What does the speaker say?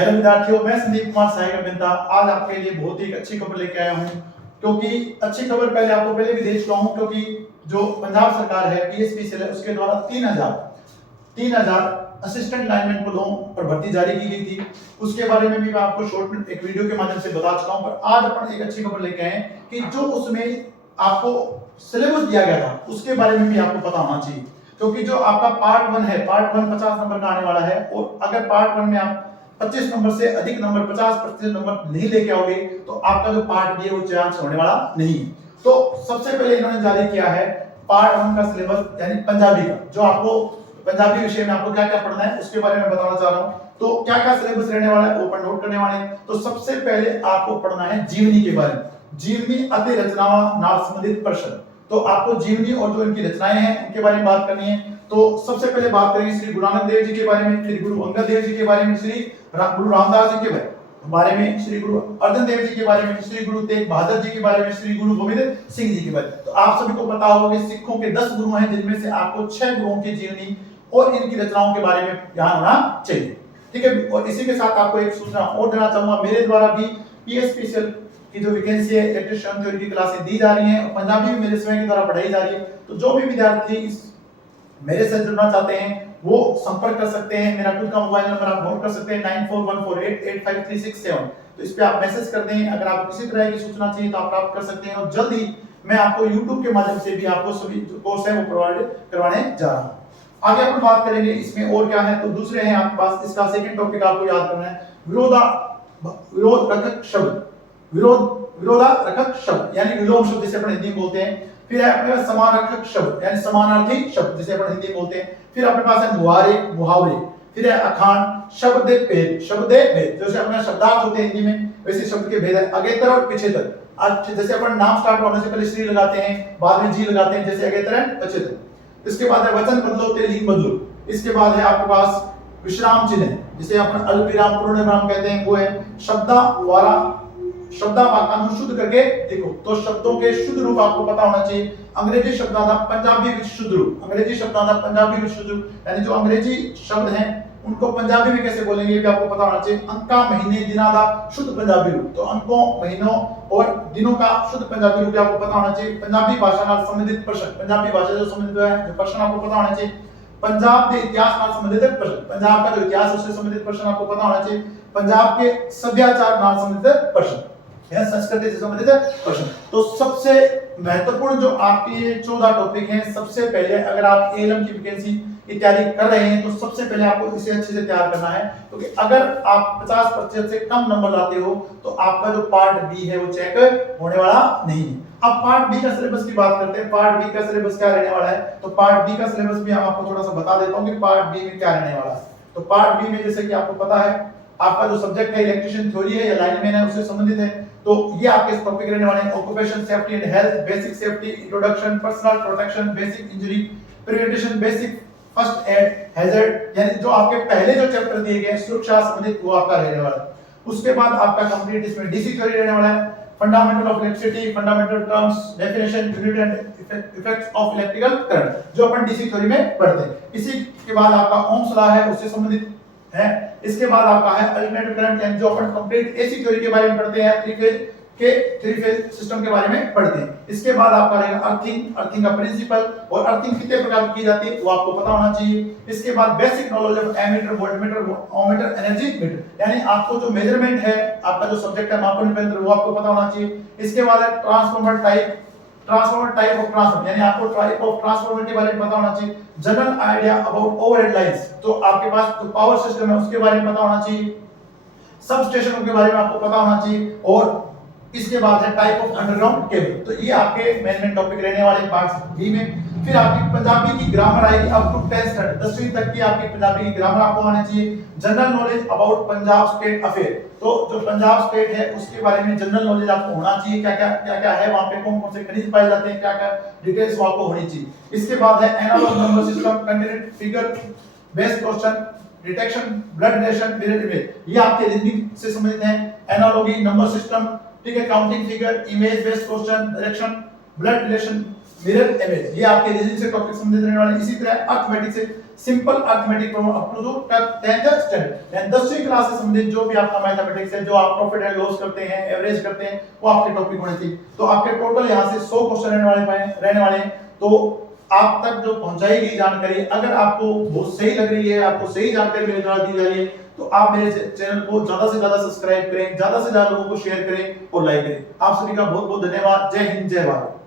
Hello विद्यार्थियों, मैं संदीप कुमार सहायक अभियंता आज आपके लिए बहुत ही अच्छी खबर लेके आया हूँ। क्योंकि अच्छी खबर पहले आपको पहले भी दे चुका हूँ, क्योंकि जो पंजाब सरकार है पीएसपीसीएल उसके द्वारा 3000 असिस्टेंट लाइनमैन पदों पर भर्ती जारी की गई थी। उसके बारे में भी मैं आपको शॉर्ट में एक वीडियो के माध्यम से बता चुका हूँ। पर आज अपन एक अच्छी खबर लेके आए कि जो उसमें आपको सिलेबस दिया गया था उसके बारे में भी आपको पता होना चाहिए। क्योंकि जो आपका पार्ट 1 है, पार्ट 1 50 नंबर का आने वाला है, और अगर पार्ट 1 में आप 25 नंबर से अधिक नंबर 50% नंबर नहीं लेके आओगे तो आपका जो पार्ट बी है वो चांस होने वाला नहीं है। तो सबसे पहले इन्होंने जारी किया है पार्ट 1 का सिलेबस, यानी पंजाबी का। जो आपको पंजाबी विषय में आपको क्या क्या पढ़ना है उसके बारे में बताना चाह रहा हूं। तो क्या क्या सिलेबस रहने वाला है ओपन नोट करने वाले हैं। तो सबसे पहले आपको पढ़ना है जीवनी के बारे में। जीवनी अति रचनाओं नाल संबंधित प्रश्न। तो आपको जीवनी और जो इनकी रचनाएं हैं उनके बारे में बात करनी है। तो सबसे पहले बात करेंगे श्री गुरु नानक देव जी के बारे में, फिर गुरु अंगद देव जी के बारे में, श्री गुरु रामदास जी के बारे में, श्री गुरु अर्जन देव जी के बारे में, श्री गुरु तेग बहादुर जी के बारे में, श्री गुरु गोविंद सिंह जी के बारे में। तो आप सभी को पता होगा कि सिखों के 10 गुरु हैं, जिनमें से आपको 6 गुरुओं की जीवनी और इनकी रचनाओं के बारे में ध्यान होना चाहिए। ठीक है। और इसी के साथ आपको एक सूचना और देना चाहूंगा, मेरे द्वारा भी पीएसपीसीएल की जो वैकेंसी है इलेक्ट्रिशियन थ्योरी की क्लासें दी जा रही हैं और पंजाबी भी मेरे स्वयं के द्वारा पढ़ाई जा रही है। तो जो भी विद्यार्थी इस मेरे साथ जुड़ना चाहते हैं वो संपर्क कर सकते हैं। मेरा खुद का मोबाइल नंबर आप नोट कर सकते हैं 9414885367। तो इस पे आप मैसेज कर दें। अगर आपको किसी तरह की सूचना चाहिए तो आप प्राप्त कर सकते हैं, और जल्द ही मैं आपको YouTube के माध्यम से भी आपको सभी जो कोर्स है वो प्रोवाइड करवाने जा रहा हूं। आगे अपन बात करेंगे इसमें और क्या है। तो दूसरे हैं आपके पास, इसका सेकंड टॉपिक आपको याद करना है विरोधारक शब्द। विरोधारक शब्द यानी विलोम शब्द जिसे अपन हिंदी में बोलते हैं। फिर है अपने पास समानार्थक शब्द यानी समानार्थी शब्द जिसे अपन हिंदी में बोलते हैं। फिर अपने पास है मुहावरे मुहावरे। फिर है अखान, शब्द भेद, शब्द भेद जैसे अपने शब्दार्थ होते हैं हिंदी में, वैसे शब्द के भेद है। अगेतर और पिछेतर। आज जैसे अपन नाम स्टार्ट होने से पहले श्री लगाते हैं, बाद में जी लगाते हैं, जैसे अगेतर है पिछेतर। इसके बाद है वचन बदलो ते लिंग बदलो। इसके बाद है आपके पास विश्राम चिन्ह जिसे अपन अल्पविराम पूर्ण विराम कहते हैं, वो है शब्दावारा। शब्दावाक शुद्ध करके देखो। तो शब्दों के शुद्ध रूप आपको पता होना चाहिए। अंग्रेजी शब्दां दा पंजाबी विच शुद्ध रूप, अंग्रेजी शब्दां दा पंजाबी विच शुद्ध रूप, यानी जो अंग्रेजी शब्द हैं उनको पंजाबी में कैसे बोलेंगे ये भी आपको पता होना चाहिए। अंका महीने दिना दा शुद्ध पंजाबी रूप। तो अंकों महीनों और दिनों का शुद्ध पंजाबी रूप आपको पता होना चाहिए। पंजाबी भाषा नाल संबंधित प्रश्न, पंजाबी भाषा जो संबंधित है जो प्रश्न आपको पता होना चाहिए। पंजाब के इतिहास नाल संबंधित प्रश्न, पंजाब का जो इतिहास उससे संबंधित प्रश्न आपको पता होना चाहिए। पंजाब के सभ्याचार नाल संबंधित प्रश्न या संस्कृति से संबंधित प्रश्न। तो सबसे महत्वपूर्ण जो आपके ये 14 टॉपिक हैं, सबसे पहले अगर आप एएलएम की वैकेंसी की तैयारी कर रहे हैं तो सबसे पहले आपको इसे अच्छे से तैयार करना है। क्योंकि अगर आप 50% से कम नंबर लाते हो तो आपका जो पार्ट बी है वो चेक होने वाला नहीं है। अब पार्ट बी का सिलेबस की बात करते हैं। पार्ट बी का सिलेबस क्या रहने वाला है। तो पार्ट बी का सिलेबस भी हम आपको थोड़ा सा बता देता हूं कि पार्ट बी में क्या रहने वाला है। तो पार्ट बी में जैसे कि आपको पता है आपका जो सब्जेक्ट है इलेक्ट्रिशियन थ्योरी है या लाइनमैन है उससे संबंधित है। तो ये आपके टॉपिक रहने वाले हैं occupation safety and health, basic safety, introduction, personal protection, basic injury prevention, basic first aid, hazard, यानी जो आपके पहले जो चैप्टर दिए गए सुरक्षा संबंधित वो आपका रहने वाला है। उसके बाद आपका कंप्लीट इसमें डीसी थ्योरी रहने वाला है, fundamental of electricity, fundamental terms, definition, unit and effects of electrical current जो अपन डीसी थ्योरी में पढ़ते हैं। इसी के बाद आपका ओम्स लॉ है उससे संबंधित है। इसके बाद आपका है अल्टरनेटिव करंट यानी जो अपन कंप्लीट एसी थ्योरी के बारे में पढ़ते हैं, थ्री फेज सिस्टम के बारे में पढ़ते हैं। इसके बाद आपका रहेगा अर्थिंग का प्रिंसिपल और अर्थिंग कितने प्रकार की जाती है वो आपको पता होना चाहिए। इसके बाद basic knowledge of ammeter, voltmeter, ohmmeter, energy meter, यानी आपको जो मेजरमेंट है आपका जो सब्जेक्ट है मापन यंत्र वो आपको पता होना चाहिए। इसके बाद है ट्रांसफॉर्मर टाइप ऑफ ट्रांसफॉर्मर, यानी आपको टाइप ऑफ ट्रांसफॉर्मर के बारे में पता होना चाहिए। General idea about overhead lines, तो आपके पास जो पावर सिस्टम है उसके बारे में पता होना चाहिए। सब स्टेशनों के बारे में आपको पता होना चाहिए। और इसके बाद है टाइप ऑफ अंडरग्राउंड केबल। तो ये आपके मेन टॉपिक रहने वाले पार्ट बी में। फिर आपकी पंजाबी की ग्रामर आएगी अप टू 10th स्टैंडर्ड, 10वीं तक की आपकी पंजाबी की ग्रामर आपको आनी चाहिए। General knowledge about Punjab state affair, तो जो पंजाब स्टेट है उसके बारे में जनरल नॉलेज आपको होना चाहिए। क्या क्या है वहां पे, कौन कौन से खनिज पाए जाते हैं, क्या क्या डिटेल्स वो आपको होनी चाहिए। इसके बाद है analog number system, continuity figure based question, detection, blood relation, mirror image, ये आपके रीजनिंग से संबंधित है। एनालॉगी, नंबर सिस्टम, ठीक है, counting figure, image based question, direction, blood relation, mirror image, ये आपके रीजनिंग से टॉपिक संबंधित रहने वाले। इसी तरह अर्थमेटिक से simple arithmetic problem up to the 10th standard यानी 10वीं क्लास से संबंधित जो भी आपका मैथमेटिक्स है, जो आप प्रॉफिट एंड लॉस करते हैं, एवरेज करते हैं, वो आपके टॉपिक होने चाहिए। तो आपके टोटल यहाँ से 100 क्वेश्चन रहने वाले हैं। तो आप तक जो पहुंचाई गई जानकारी अगर आपको बहुत सही लग रही है, आपको सही जानकारी मेरे द्वारा दी जा रही है, तो आप मेरे चैनल को ज्यादा से ज्यादा सब्सक्राइब करें, ज्यादा से ज्यादा लोगों को शेयर करें और लाइक करें। आप सभी का बहुत बहुत धन्यवाद। जय हिंद, जय भारत।